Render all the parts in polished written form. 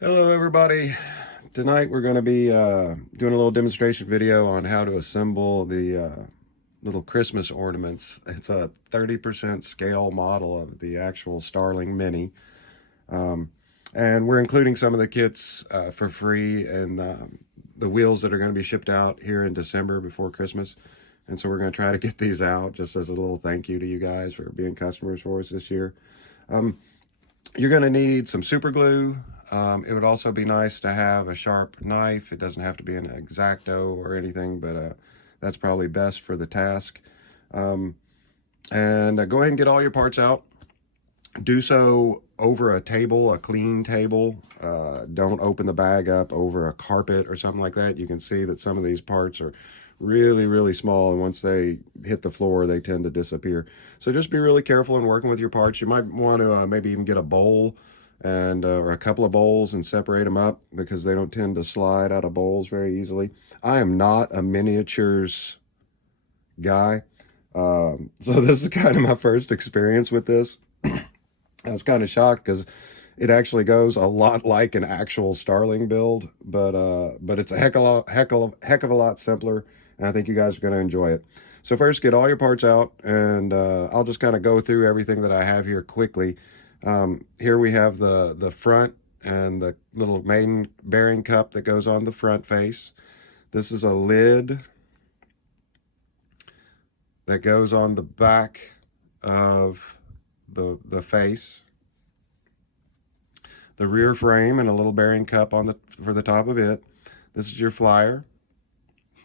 Hello everybody. Tonight we're going to be doing a little demonstration video on how to assemble the little Christmas ornaments. It's a 30% scale model of the actual Starling Mini. And we're including some of the kits for free and the wheels that are going to be shipped out here in December before Christmas. And so we're going to try to get these out just as a little thank you to you guys for being customers for us this year. You're going to need some super glue. It would also be nice to have a sharp knife. It doesn't have to be an X-Acto or anything, but that's probably best for the task. And go ahead and get all your parts out. Do so over a table, a clean table. Don't open the bag up over a carpet or something like that. You can see that some of these parts are really small, and once they hit the floor they tend to disappear. So just be really careful in working with your parts. You might want to maybe even get a bowl and or a couple of bowls and separate them up, because they don't tend to slide out of bowls very easily. I am not a miniatures guy, so this is kind of my first experience with this. I was kind of shocked because it actually goes a lot like an actual Starling build, but it's a heck of a lot simpler, and I think you guys are going to enjoy it. So first, get all your parts out, and I'll just kind of go through everything that I have here quickly. Here we have the front and the little main bearing cup that goes on the front face. This is a lid that goes on the back of the face. The rear frame and a little bearing cup on for the top of it. This is your flyer.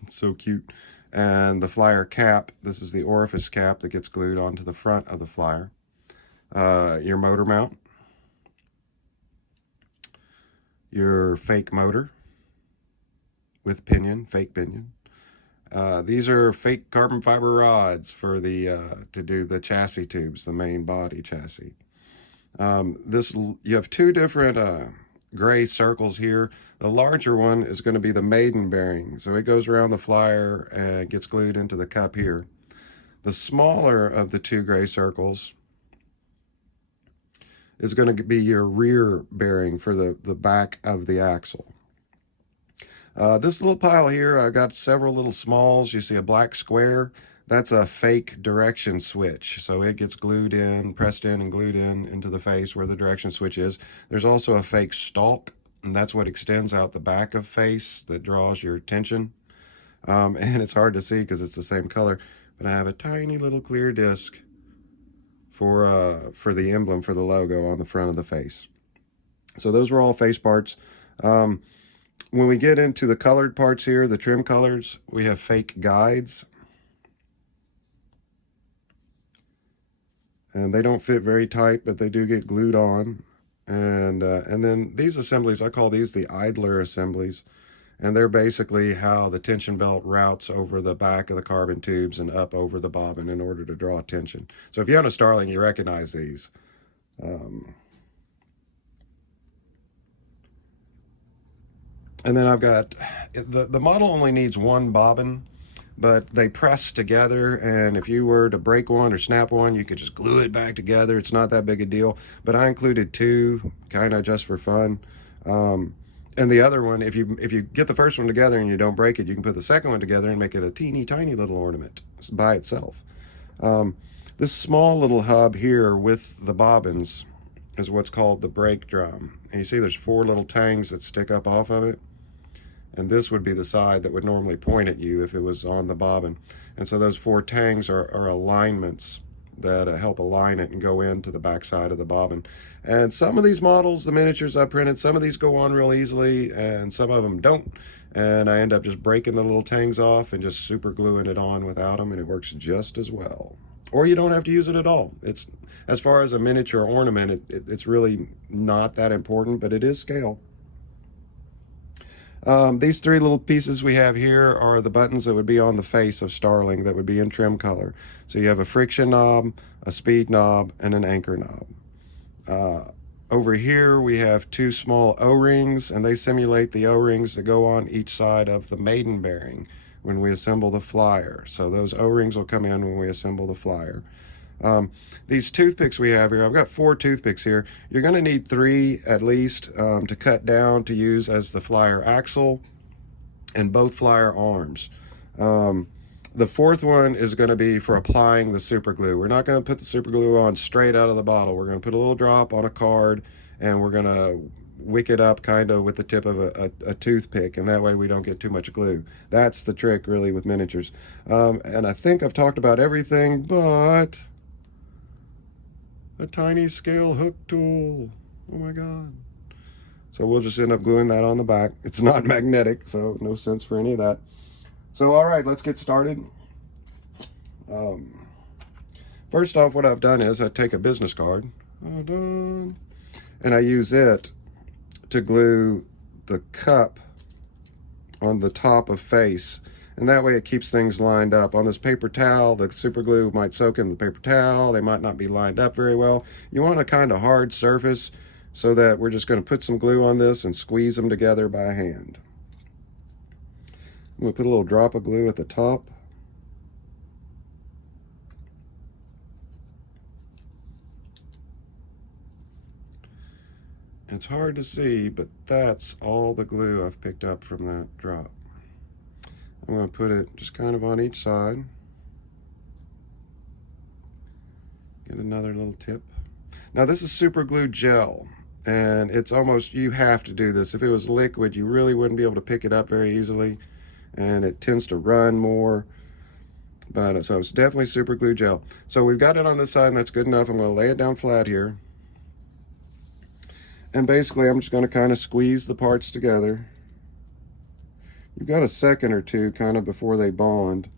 It's so cute. And the flyer cap, this is the orifice cap that gets glued onto the front of the flyer. Your motor mount. Your fake motor with pinion, fake pinion. These are fake carbon fiber rods for the to do the chassis tubes, the main body chassis. You have two different gray circles here. The larger one is going to be the maiden bearing, so it goes around the flyer and gets glued into the cup here. The smaller of the two gray circles is going to be your rear bearing for the back of the axle. This little pile here, I've got several little smalls. You see a black square. That's a fake direction switch. So it gets glued in, pressed in and glued in into the face where the direction switch is. There's also a fake stalk, and that's what extends out the back of face that draws your attention. And it's hard to see because it's the same color, but I have a tiny little clear disc for the emblem, for the logo on the front of the face. So those were all face parts. When we get into the colored parts here, the trim colors, we have fake guides. And they don't fit very tight, but they do get glued on. And then these assemblies, I call these the idler assemblies. And they're basically how the tension belt routes over the back of the carbon tubes and up over the bobbin in order to draw tension. So if you own a Starling, you recognize these. And then I've got, the model only needs one bobbin, but they press together, and if you were to break one or snap one, you could just glue it back together. It's not that big a deal, but I included two, kind of just for fun. And the other one, if you get the first one together and you don't break it, you can put the second one together and make it a teeny tiny little ornament by itself. This small little hub here with the bobbins is what's called the brake drum. And you see there's four little tangs that stick up off of it. And this would be the side that would normally point at you if it was on the bobbin. And so those four tangs are alignments that help align it and go into the back side of the bobbin. And some of these models, the miniatures I printed, some of these go on real easily and some of them don't. And I end up just breaking the little tangs off and just super gluing it on without them, and it works just as well. Or you don't have to use it at all. It's, as far as a miniature ornament, it's really not that important, but it is scale. These three little pieces we have here are the buttons that would be on the face of Starling that would be in trim color. So you have a friction knob, a speed knob, and an anchor knob. Over here we have two small O-rings, and they simulate the O-rings that go on each side of the maiden bearing when we assemble the flyer. So those O-rings will come in when we assemble the flyer. These toothpicks we have here, I've got 4 toothpicks here. You're going to need 3 at least to cut down to use as the flyer axle and both flyer arms. The 4th one is going to be for applying the super glue. We're not going to put the super glue on straight out of the bottle. We're going to put a little drop on a card, and we're going to wick it up kind of with the tip of a toothpick, and that way we don't get too much glue. That's the trick really with miniatures. And I think I've talked about everything but a tiny scale hook tool. Oh my god. So we'll just end up gluing that on the back. It's not magnetic, so no sense for any of that. So all right, let's get started. First off, what I've done is I take a business card, and I use it to glue the cup on the top of face, and that way it keeps things lined up. On this paper towel, the super glue might soak in the paper towel. They might not be lined up very well. You want a kind of hard surface so that we're just going to put some glue on this and squeeze them together by hand. I'm going to put a little drop of glue at the top. It's hard to see, but that's all the glue I've picked up from that drop. I'm going to put it just kind of on each side. Get another little tip. Now this is super glue gel, and it's almost, you have to do this. If it was liquid, you really wouldn't be able to pick it up very easily, and it tends to run more. But so it's definitely super glue gel. So we've got it on this side, and that's good enough. I'm going to lay it down flat here. And basically, I'm just going to kind of squeeze the parts together. You've got a second or two kind of before they bond,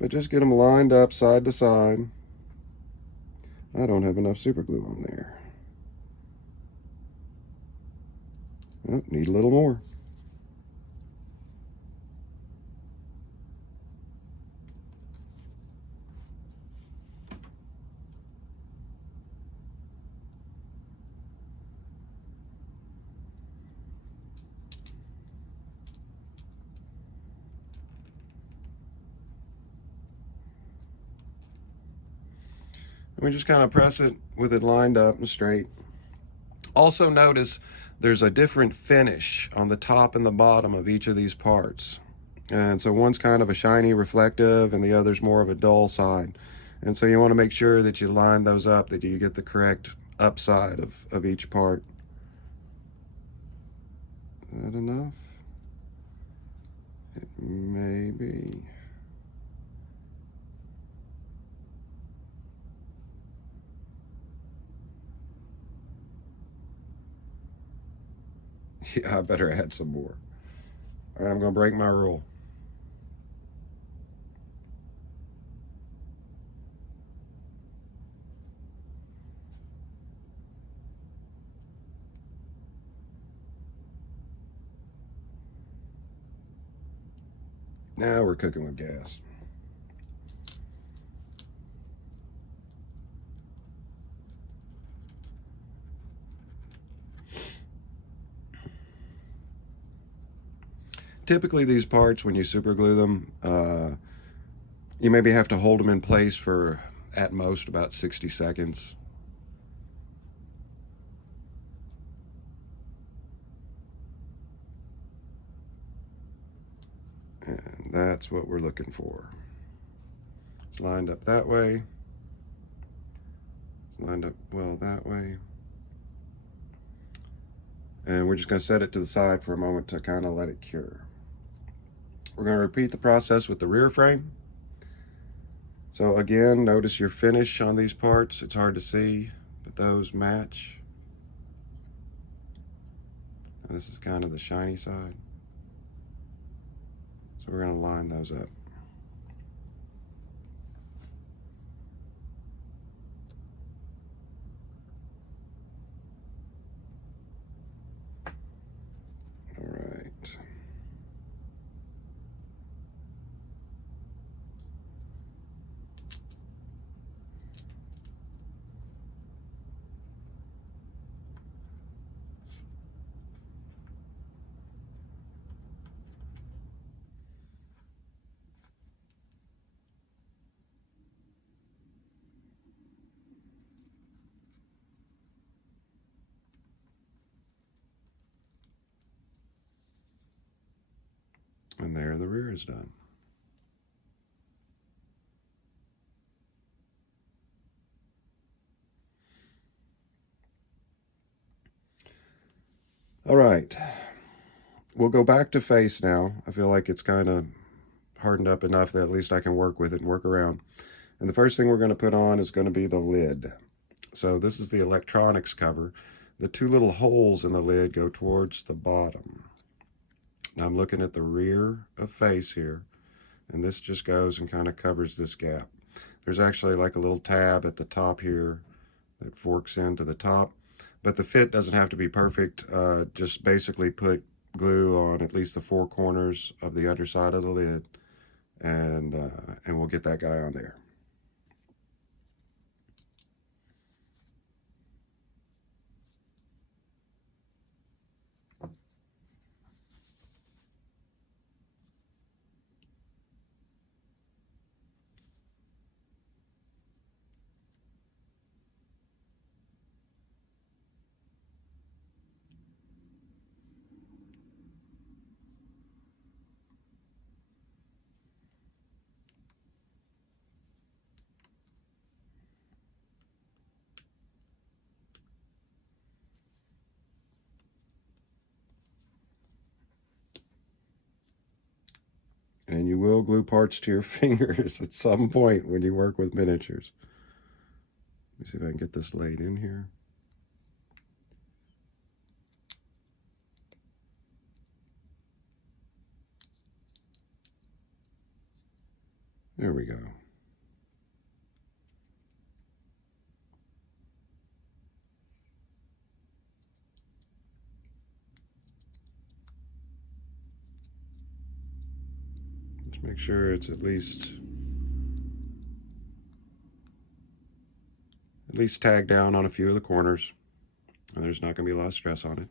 but just get them lined up side to side. I don't have enough super glue on there. Oh, need a little more. And we just kind of press it with it lined up and straight. Also notice there's a different finish on the top and the bottom of each of these parts. And so one's kind of a shiny reflective and the other's more of a dull side. And so you want to make sure that you line those up, that you get the correct upside of each part. Is that enough? It may be. Yeah, I better add some more. All right, I'm going to break my rule. Now we're cooking with gas. Typically these parts, when you super glue them, you maybe have to hold them in place for at most about 60 seconds. And that's what we're looking for. It's lined up that way. It's lined up well that way. And we're just going to set it to the side for a moment to kind of let it cure. We're going to repeat the process with the rear frame. So again, notice your finish on these parts. It's hard to see, but those match. And this is kind of the shiny side. So we're going to line those up. All right. And there the rear is done. All right, we'll go back to face now. I feel like it's kind of hardened up enough that at least I can work with it and work around. And the first thing we're going to put on is going to be the lid. So this is the electronics cover. The two little holes in the lid go towards the bottom. Now I'm looking at the rear of face here, and this just goes and kind of covers this gap. There's actually like a little tab at the top here that forks into the top, but the fit doesn't have to be perfect. Just basically put glue on at least the four corners of the underside of the lid, and we'll get that guy on there. And you will glue parts to your fingers at some point when you work with miniatures. Let me see if I can get this laid in here. There we go. Let's make sure it's at least tagged down on a few of the corners, and there's not going to be a lot of stress on it.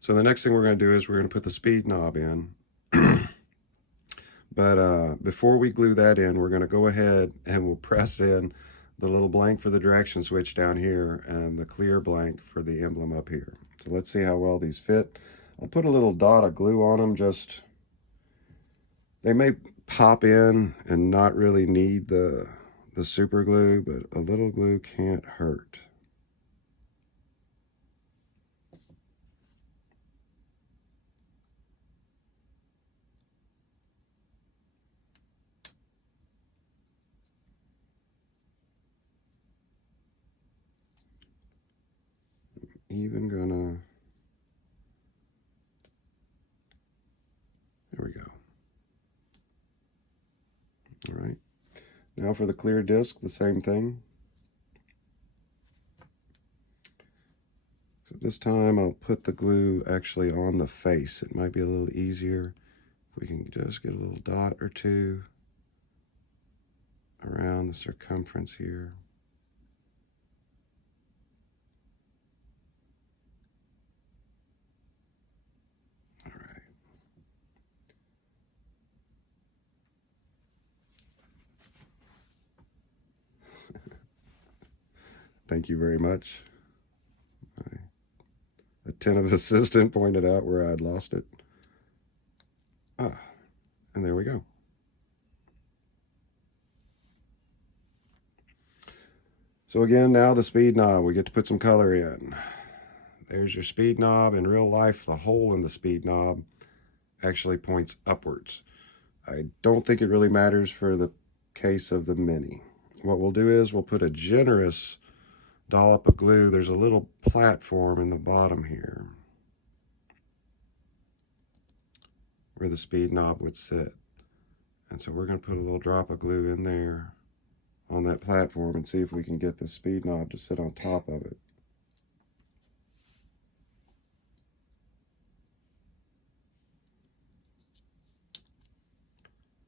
So the next thing we're going to do is we're going to put the speed knob in. But before we glue that in, we're going to go ahead and we'll press in the little blank for the direction switch down here and the clear blank for the emblem up here. So let's see how well these fit. I'll put a little dot of glue on them. Just, they may pop in and not really need the super glue, but a little glue can't hurt. Even gonna, there we go. All right, now for the clear disc, the same thing. So this time I'll put the glue actually on the face. It might be a little easier if we can just get a little dot or two around the circumference here. All right. Thank you very much. My attentive assistant pointed out where I'd lost it. Ah, and there we go. So again, now the speed knob, we get to put some color in. There's your speed knob. In real life, the hole in the speed knob actually points upwards. I don't think it really matters for the case of the Mini. What we'll do is we'll put a generous dollop of glue. There's a little platform in the bottom here where the speed knob would sit. And so we're going to put a little drop of glue in there on that platform and see if we can get the speed knob to sit on top of it.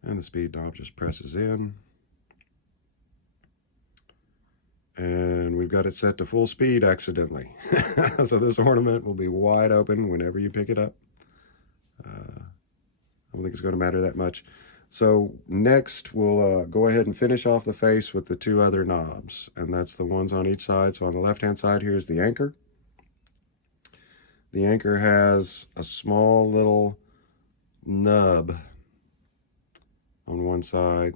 And the speed knob just presses in. And we've got it set to full speed accidentally. So this ornament will be wide open whenever you pick it up. I don't think it's going to matter that much. So next we'll go ahead and finish off the face with the two other knobs, and that's the ones on each side. So on the left hand side here is the anchor. The anchor has a small little nub on one side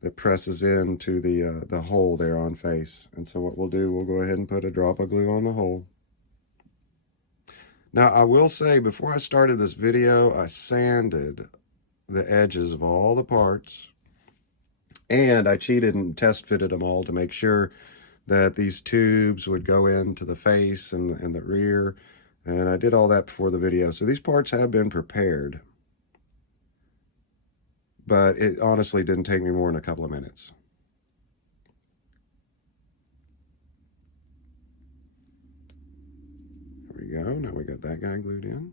that presses into the hole there on face. And so what we'll do, we'll go ahead and put a drop of glue on the hole. Now, I will say, before I started this video, I sanded the edges of all the parts, and I cheated and test fitted them all to make sure that these tubes would go into the face and the rear, and I did all that before the video. So these parts have been prepared, but it honestly didn't take me more than a couple of minutes. There we go. Now we got that guy glued in.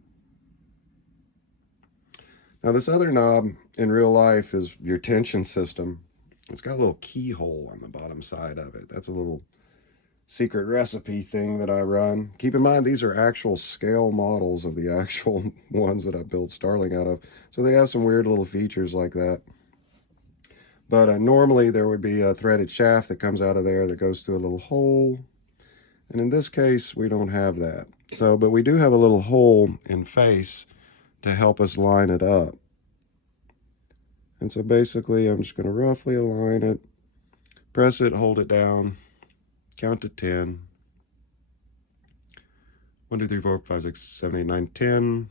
Now this other knob in real life is your tension system. It's got a little keyhole on the bottom side of it. That's a little secret recipe thing that I run. Keep in mind, these are actual scale models of the actual ones that I built Starling out of. So they have some weird little features like that. But normally there would be a threaded shaft that comes out of there that goes through a little hole. And in this case, we don't have that. So, but we do have a little hole in face to help us line it up. And so basically, I'm just going to roughly align it, press it, hold it down, count to 10. 1, 2, 3, 4, 5, 6, 7, 8, 9, 10.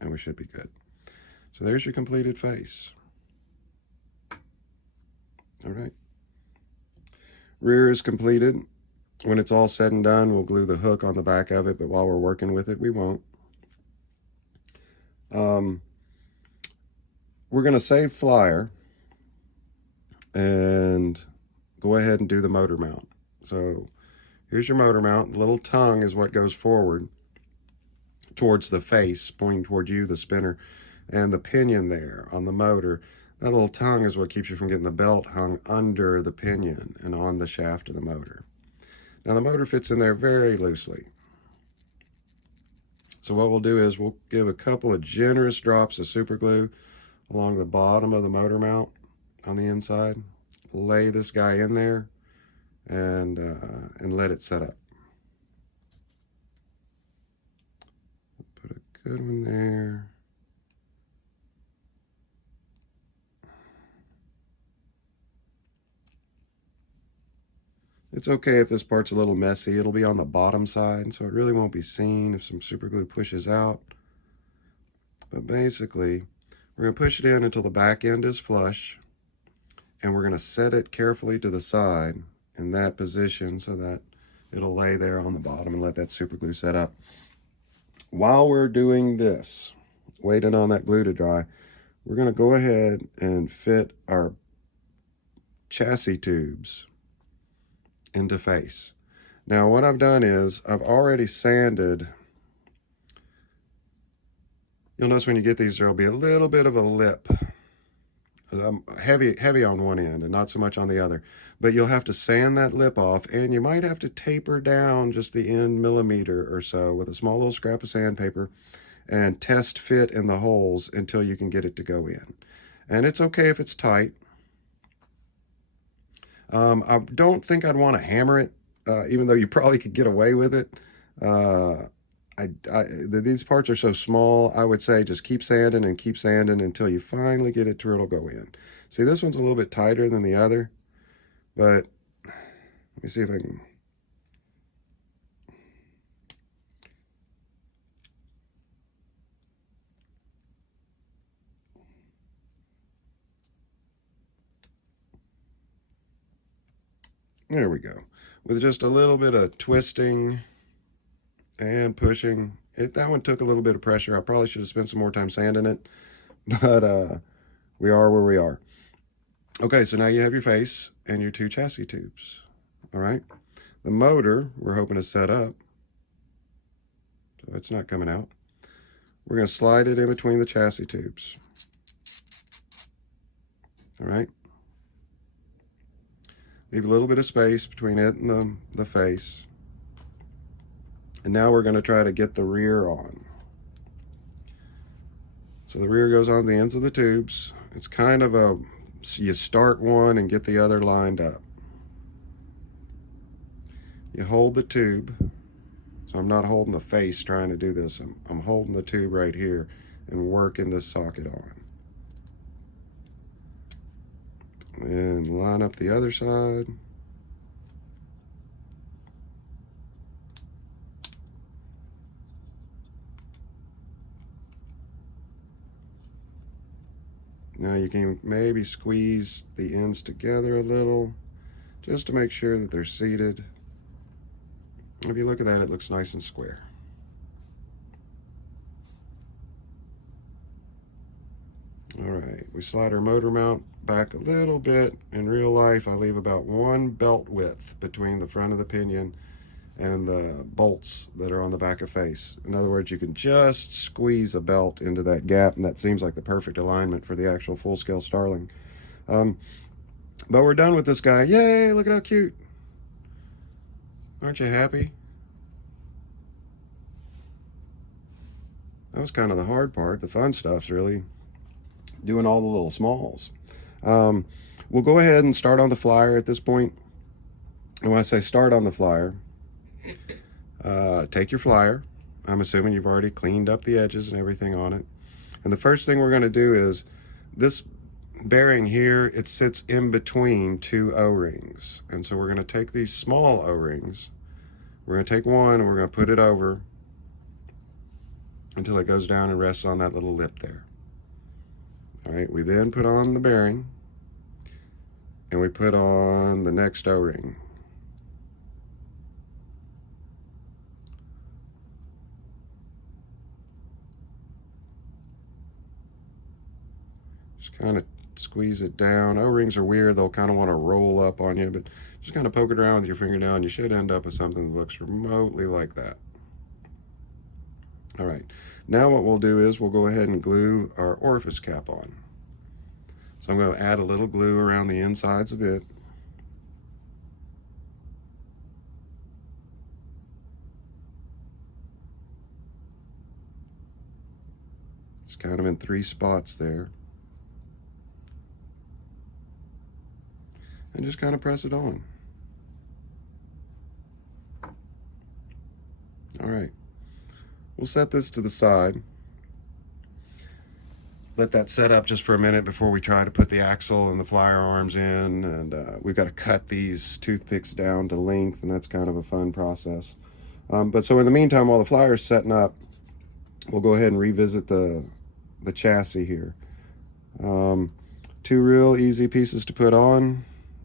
And we should be good. So there's your completed face. All right. Rear is completed. When it's all said and done, we'll glue the hook on the back of it, but while we're working with it, we won't. We're going to save flyer and go ahead and do the motor mount. So here's your motor mount. The little tongue is what goes forward towards the face, pointing toward you, the spinner, and the pinion there on the motor. That little tongue is what keeps you from getting the belt hung under the pinion and on the shaft of the motor. Now the motor fits in there very loosely. So what we'll do is we'll give a couple of generous drops of super glue along the bottom of the motor mount on the inside. Lay this guy in there and let it set up. Put a good one there. It's okay if this part's a little messy. It'll be on the bottom side, so it really won't be seen if some super glue pushes out. But basically, we're going to push it in until the back end is flush, and we're going to set it carefully to the side in that position so that it'll lay there on the bottom and let that super glue set up. While we're doing this, waiting on that glue to dry, we're going to go ahead and fit our chassis tubes into face. Now what I've done is I've already sanded. You'll notice when you get these, there'll be a little bit of a lip. I'm heavy on one end and not so much on the other. But you'll have to sand that lip off, and you might have to taper down just the end millimeter or so with a small little scrap of sandpaper and test fit in the holes until you can get it to go in. And it's okay if it's tight. I don't think I'd want to hammer it, even though you probably could get away with it. These parts are so small, I would say just keep sanding and keep sanding until you finally get it to where it'll go in. See, this one's a little bit tighter than the other, but let me see if I can. There we go. With just a little bit of twisting and pushing. That one took a little bit of pressure. I probably should have spent some more time sanding it, but we are where we are. Okay, so now you have your face and your two chassis tubes. All right. The motor, we're hoping to set up. So it's not coming out. We're going to slide it in between the chassis tubes. All right. Leave a little bit of space between it and the face. And now we're going to try to get the rear on. So the rear goes on the ends of the tubes. It's kind of a, you start one and get the other lined up. You hold the tube. So I'm not holding the face trying to do this. I'm holding the tube right here and working this socket on. And line up the other side. Now you can maybe squeeze the ends together a little just to make sure that they're seated. If you look at that, it looks nice and square. All right, we slide our motor mount back a little bit. In real life, I leave about 1 belt width between the front of the pinion and the bolts that are on the back of face. In other words, you can just squeeze a belt into that gap, and that seems like the perfect alignment for the actual full-scale Starling. But we're done with this guy. Yay, look at how cute. Aren't you happy? That was kind of the hard part. The fun stuff's really doing all the little smalls. We'll go ahead and start on the flyer at this point. And when I say start on the flyer, take your flyer. I'm assuming you've already cleaned up the edges and everything on it. And the first thing we're going to do is this bearing here, it sits in between 2 O-rings. And so we're going to take these small O-rings. We're going to take one and we're going to put it over until it goes down and rests on that little lip there. All right, we then put on the bearing and we put on the next O-ring. Just kind of squeeze it down. O-rings are weird. They'll kind of want to roll up on you, but just kind of poke it around with your fingernail and you should end up with something that looks remotely like that. All right, now what we'll do is we'll go ahead and glue our orifice cap on. So I'm going to add a little glue around the insides of it. It's kind of in 3 spots there. And just kind of press it on. All right. We'll set this to the side. Let that set up just for a minute before we try to put the axle and the flyer arms in. And we've got to cut these toothpicks down to length, and that's kind of a fun process. But so in the meantime, while the flyer's setting up, we'll go ahead and revisit the chassis here. 2 real easy pieces to put on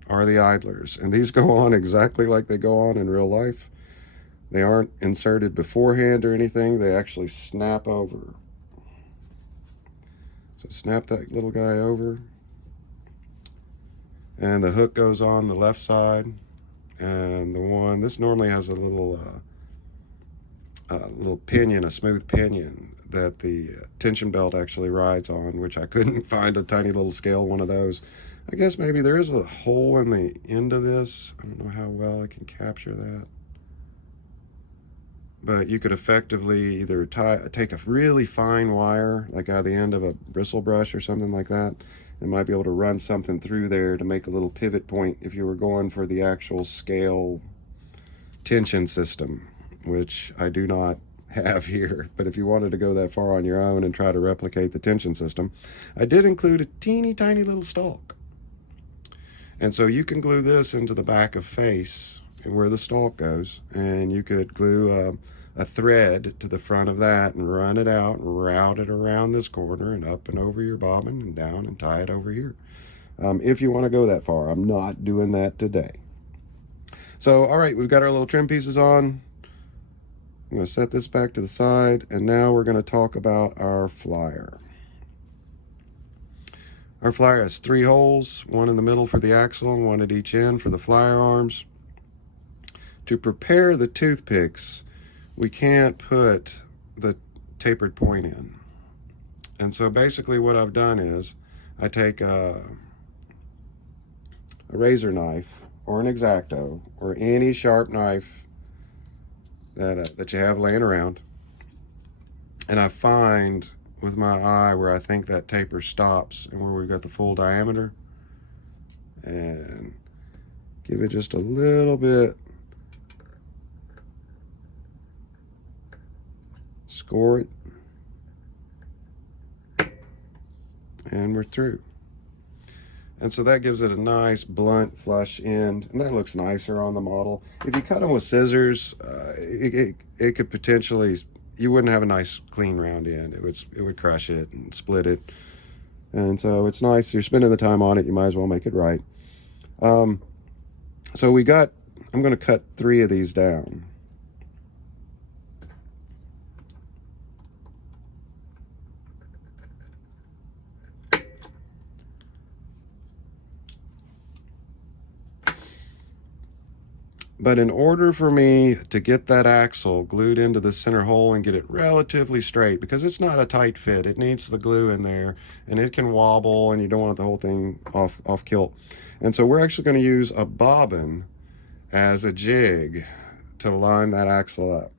are the idlers. And these go on exactly like they go on in real life. They aren't inserted beforehand or anything. They actually snap over. So snap that little guy over. And the hook goes on the left side. And the one, this normally has a little pinion, a smooth pinion that the tension belt actually rides on, which I couldn't find a tiny little scale one of those. I guess maybe there is a hole in the end of this. I don't know how well I can capture that. But you could effectively either take a really fine wire, like out of the end of a bristle brush or something like that, and might be able to run something through there to make a little pivot point if you were going for the actual scale tension system, which I do not have here. But if you wanted to go that far on your own and try to replicate the tension system, I did include a teeny tiny little stalk. And so you can glue this into the back of face and where the stalk goes, and you could glue a thread to the front of that and run it out and route it around this corner and up and over your bobbin and down and tie it over here. If you want to go that far. I'm not doing that today. So, all right, we've got our little trim pieces on. I'm going to set this back to the side, and now we're going to talk about our flyer. Our flyer has 3 holes, one in the middle for the axle and one at each end for the flyer arms. To prepare the toothpicks, we can't put the tapered point in. And so basically what I've done is I take a razor knife or an X-Acto or any sharp knife that you have laying around, and I find with my eye where I think that taper stops and where we've got the full diameter, and give it just a little bit, score it, and we're through. And so that gives it a nice blunt flush end, and that looks nicer on the model. If you cut them with scissors, it could potentially, you wouldn't have a nice clean round end. It would crush it and split it. And so it's nice. You're spending the time on it. You might as well make it right. Um, so I'm going to cut 3 of these down. But in order for me to get that axle glued into the center hole and get it relatively straight, because it's not a tight fit, it needs the glue in there, and it can wobble, and you don't want the whole thing off kilt. And so we're actually going to use a bobbin as a jig to line that axle up.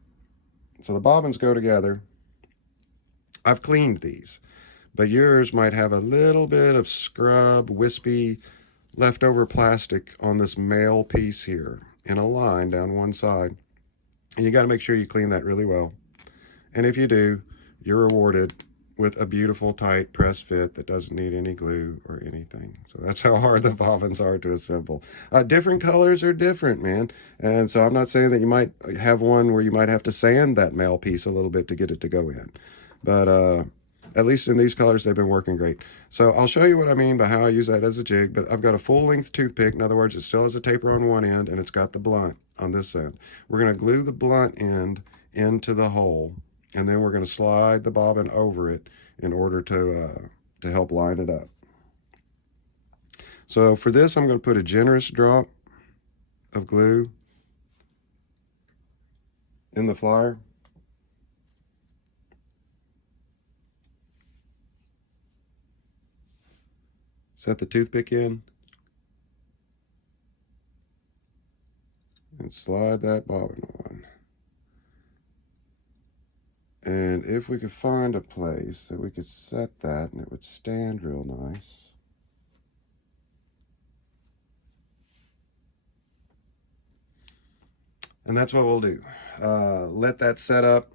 So the bobbins go together. I've cleaned these, but yours might have a little bit of scrub, wispy, leftover plastic on this male piece here in a line down one side. And you got to make sure you clean that really well. And if you do, you're rewarded with a beautiful tight press fit that doesn't need any glue or anything. So that's how hard the bobbins are to assemble. Different colors are different, man. And so I'm not saying that you might have one where you might have to sand that male piece a little bit to get it to go in. But at least in these colors, they've been working great. So I'll show you what I mean by how I use that as a jig, but I've got a full-length toothpick. In other words, it still has a taper on one end, and it's got the blunt on this end. We're going to glue the blunt end into the hole, and then we're going to slide the bobbin over it in order to help line it up. So for this, I'm going to put a generous drop of glue in the flyer. Set the toothpick in and slide that bobbin on. And if we could find a place that we could set that and it would stand real nice. And that's what we'll do. Let that set up.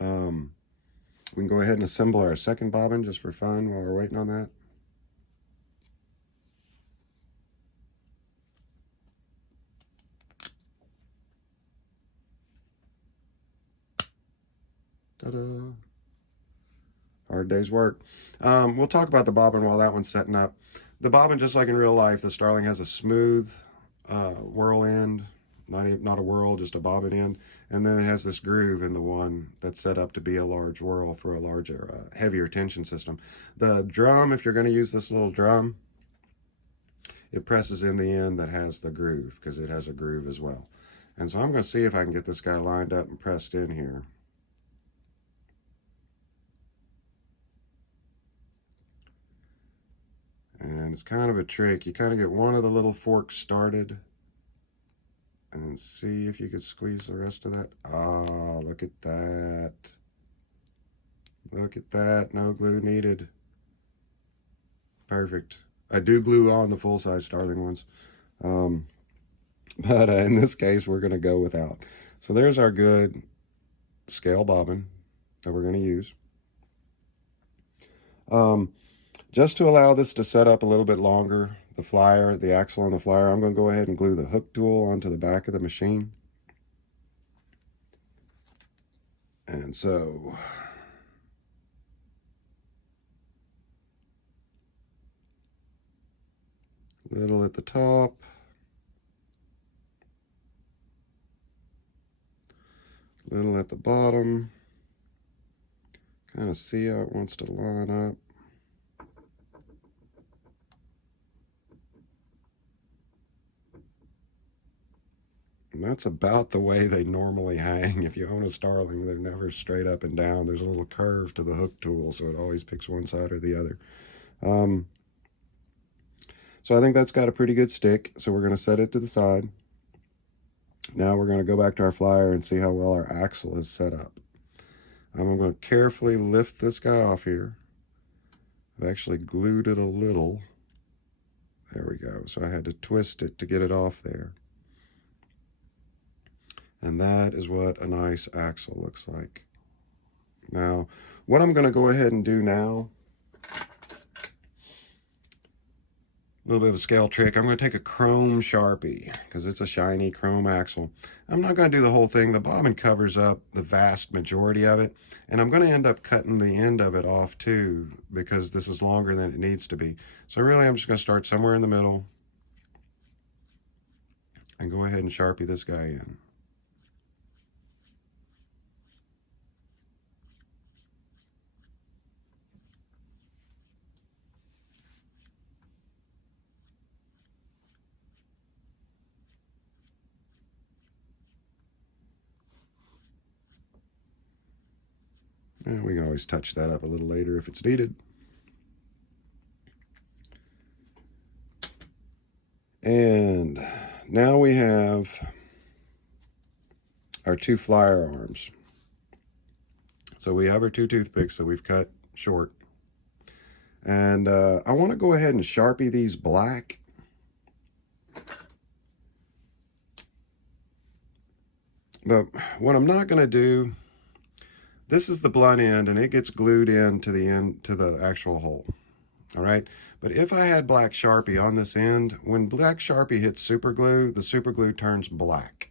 We can go ahead and assemble our second bobbin just for fun while we're waiting on that. Ta-da. Hard day's work. We'll talk about the bobbin while that one's setting up. The bobbin, just like in real life, the Starling has a smooth whirl end, not a whirl, just a bobbin end, and then it has this groove in the one that's set up to be a large whirl for a larger, heavier tension system. The drum, if you're going to use this little drum, it presses in the end that has the groove, because it has a groove as well. And so I'm going to see if I can get this guy lined up and pressed in here. And it's kind of a trick. You kind of get one of the little forks started and see if you could squeeze the rest of that. Ah, look at that. Look at that. No glue needed. Perfect. I do glue on the full-size Starling ones. But in this case, we're going to go without. So there's our good scale bobbin that we're going to use. Just to allow this to set up a little bit longer, the axle on the flyer, I'm going to go ahead and glue the hook tool onto the back of the machine. And so little at the top, little at the bottom. Kind of see how it wants to line up. And that's about the way they normally hang. If you own a Starling, they're never straight up and down. There's a little curve to the hook tool, so it always picks one side or the other. So I think that's got a pretty good stick, so we're going to set it to the side. Now we're going to go back to our flyer and see how well our axle is set up. I'm going to carefully lift this guy off here. I've actually glued it a little. There we go. So I had to twist it to get it off there. And that is what a nice axle looks like. Now, what I'm going to go ahead and do now A little bit of a scale trick. I'm going to take a chrome Sharpie because it's a shiny chrome axle. I'm not going to do the whole thing. The bobbin covers up the vast majority of it, and I'm going to end up cutting the end of it off too because this is longer than it needs to be. So really I'm just going to start somewhere in the middle and go ahead and Sharpie this guy in. And we can always touch that up a little later if it's needed. And now we have our two flyer arms. So we have our two toothpicks that we've cut short. And I want to go ahead and Sharpie these black. But what I'm not going to do, this is the blunt end and it gets glued into the end to the actual hole. All right. But if I had black Sharpie on this end, when black Sharpie hits super glue, the super glue turns black.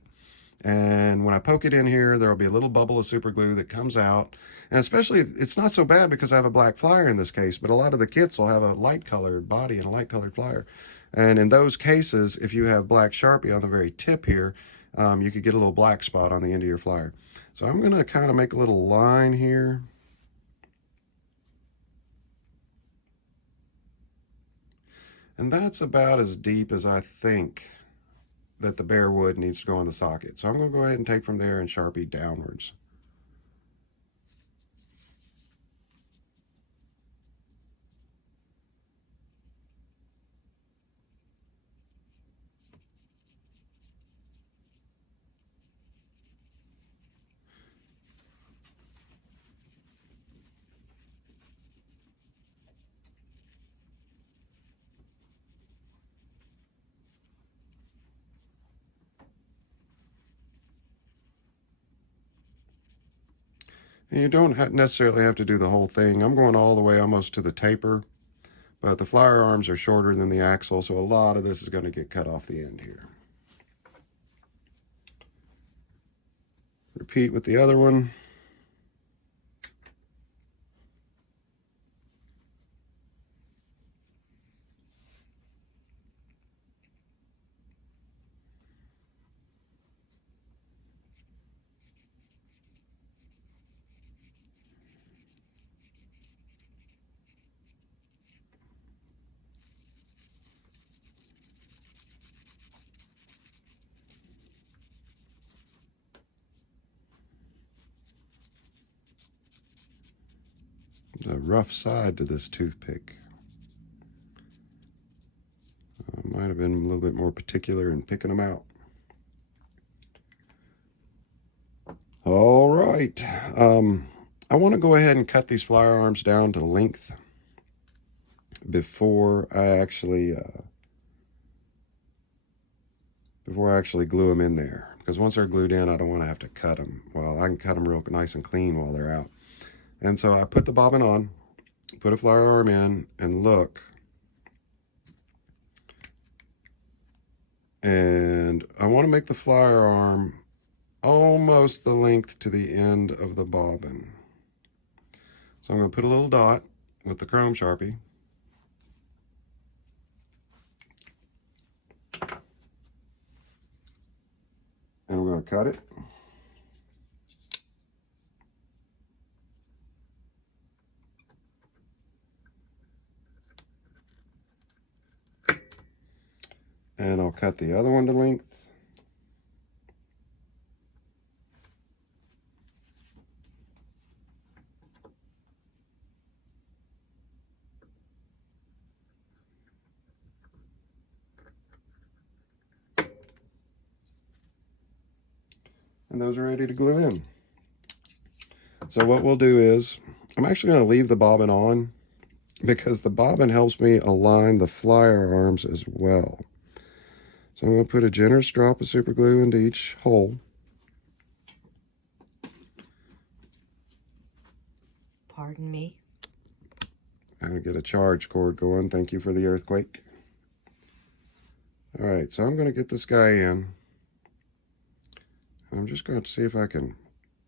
And when I poke it in here, there'll be a little bubble of super glue that comes out. And especially, it's not so bad because I have a black flyer in this case, but a lot of the kits will have a light colored body and a light colored flyer. And in those cases, if you have black Sharpie on the very tip here, you could get a little black spot on the end of your flyer. So I'm going to kind of make a little line here. And that's about as deep as I think that the bare wood needs to go in the socket. So I'm going to go ahead and take from there and Sharpie downwards. And you don't necessarily have to do the whole thing. I'm going all the way almost to the taper, but the flyer arms are shorter than the axle, so a lot of this is going to get cut off the end here. Repeat with the other one. A rough side to this toothpick. I might have been a little bit more particular in picking them out. All right. I want to go ahead and cut these flyer arms down to length before I actually glue them in there. Because once they're glued in, I don't want to have to cut them. Well, I can cut them real nice and clean while they're out. And so I put the bobbin on, put a flyer arm in, and look. And I want to make the flyer arm almost the length to the end of the bobbin. So I'm going to put a little dot with the chrome Sharpie. And I'm going to cut it. And I'll cut the other one to length. And those are ready to glue in. So what we'll do is, I'm actually going to leave the bobbin on because the bobbin helps me align the flyer arms as well. So I'm going to put a generous drop of super glue into each hole. Pardon me? I'm going to get a charge cord going. Thank you for the earthquake. All right, so I'm going to get this guy in. I'm just going to see if I can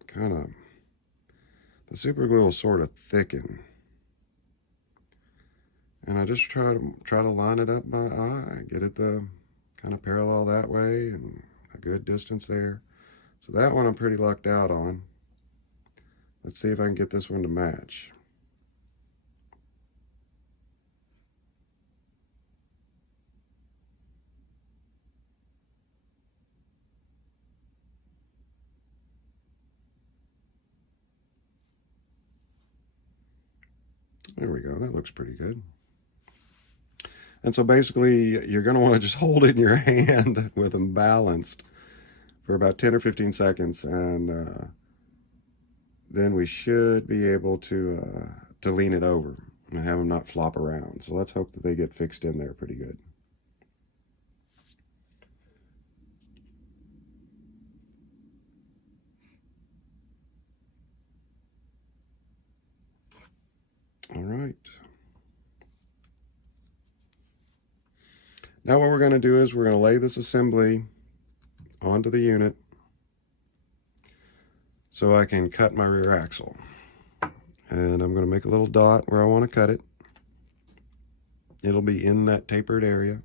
kind of, the super glue will sort of thicken. And I just try to line it up by eye, get it the kind of parallel that way and a good distance there. So that one I'm pretty lucked out on. Let's see if I can get this one to match. There we go, that looks pretty good. And so basically, you're going to want to just hold it in your hand with them balanced for about 10 or 15 seconds, and then we should be able to lean it over and have them not flop around. So let's hope that they get fixed in there pretty good. All right. Now what we're going to do is we're going to lay this assembly onto the unit so I can cut my rear axle. And I'm going to make a little dot where I want to cut it. It'll be in that tapered area.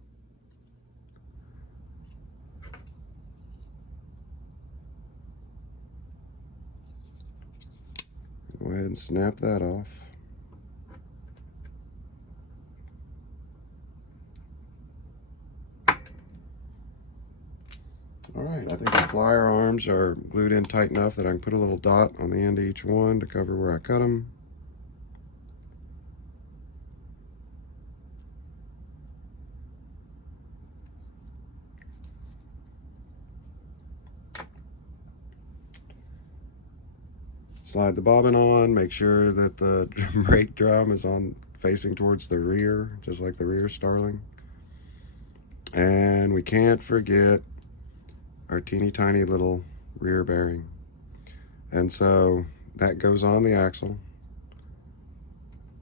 Go ahead and snap that off. All right, I think the flyer arms are glued in tight enough that I can put a little dot on the end of each one to cover where I cut them. Slide the bobbin on, make sure that the brake drum is on facing towards the rear, just like the rear Starling. And we can't forget our teeny tiny little rear bearing. And so that goes on the axle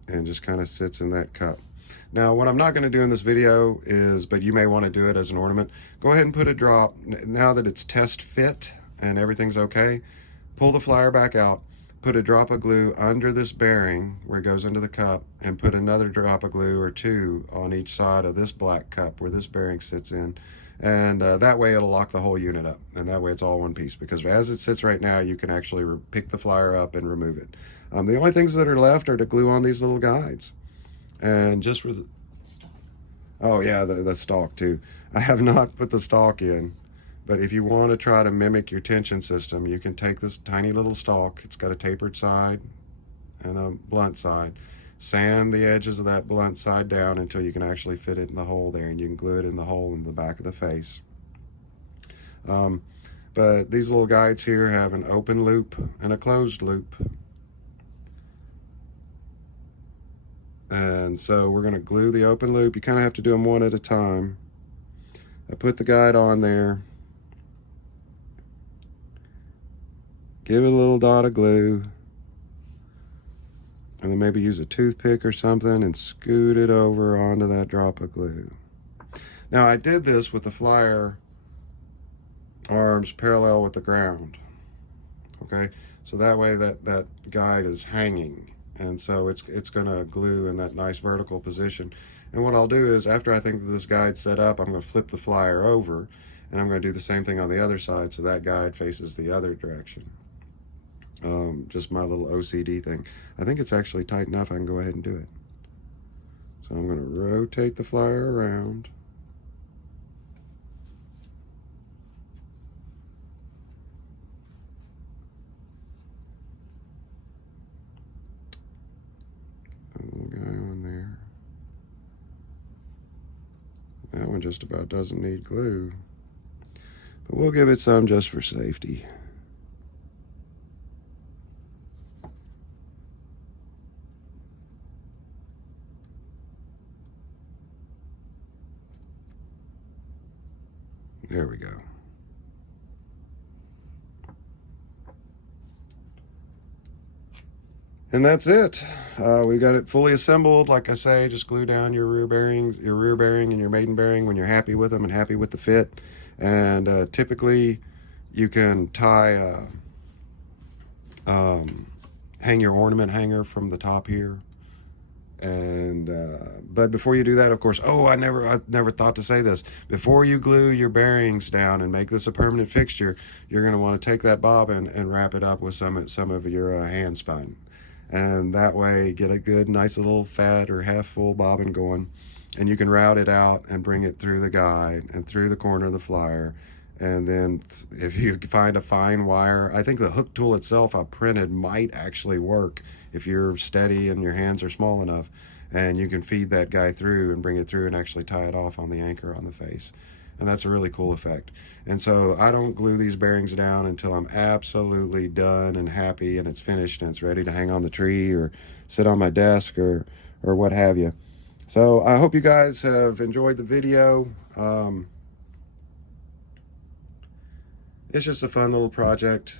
and just kind of sits in that cup. Now, what I'm not going to do in this video is, but you may want to do it as an ornament, go ahead and put a drop, now that it's test fit and everything's okay, pull the flyer back out, put a drop of glue under this bearing where it goes into the cup, and put another drop of glue or two on each side of this black cup where this bearing sits in. And that way it'll lock the whole unit up, and that way it's all one piece, because as it sits right now, you can actually pick the flyer up and remove it. The only things that are left are to glue on these little guides. And just for the oh yeah, the stalk too. I have not put the stalk in, but if you want to try to mimic your tension system, you can take this tiny little stalk. It's got a tapered side and a blunt side. Sand the edges of that blunt side down until you can actually fit it in the hole there, and you can glue it in the hole in the back of the face. But these little guides here have an open loop and a closed loop. And so we're going to glue the open loop. You kind of have to do them one at a time. I put the guide on there. Give it a little dot of glue. And then maybe use a toothpick or something and scoot it over onto that drop of glue. Now I did this with the flyer arms parallel with the ground. Okay, so that way that guide is hanging, and so it's going to glue in that nice vertical position. And what I'll do is, after I think that this guide's set up, I'm going to flip the flyer over, and I'm going to do the same thing on the other side so that guide faces the other direction. Just my little OCD thing. I think it's actually tight enough I can go ahead and do it. So I'm going to rotate the flyer around. A little guy on there. That one just about doesn't need glue, but we'll give it some just for safety. There we go. And that's it. We've got it fully assembled. Like I say, just glue down your rear bearings, your rear bearing and your maiden bearing when you're happy with them and happy with the fit. And typically you can tie, hang your ornament hanger from the top here. And but before you do that, of course, I never thought to say this. Before you glue your bearings down and make this a permanent fixture, you're going to want to take that bobbin and wrap it up with some of your hand spun, and that way get a good nice little fat or half full bobbin going, and you can route it out and bring it through the guide and through the corner of the flyer. And then if you find a fine wire, I think the hook tool itself I printed might actually work if you're steady and your hands are small enough, and you can feed that guy through and bring it through and actually tie it off on the anchor on the face. And that's a really cool effect. And so I don't glue these bearings down until I'm absolutely done and happy and it's finished and it's ready to hang on the tree or sit on my desk or what have you. So I hope you guys have enjoyed the video. It's just a fun little project.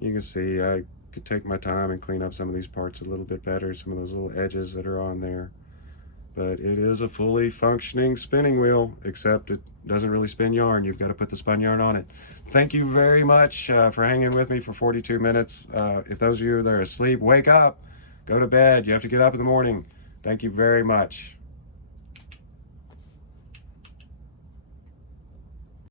You can see I could take my time and clean up some of these parts a little bit better, some of those little edges that are on there. But it is a fully functioning spinning wheel, except it doesn't really spin yarn. You've got to put the spun yarn on it. Thank you very much for hanging with me for 42 minutes. If those of you that are asleep, wake up, go to bed. You have to get up in the morning. Thank you very much.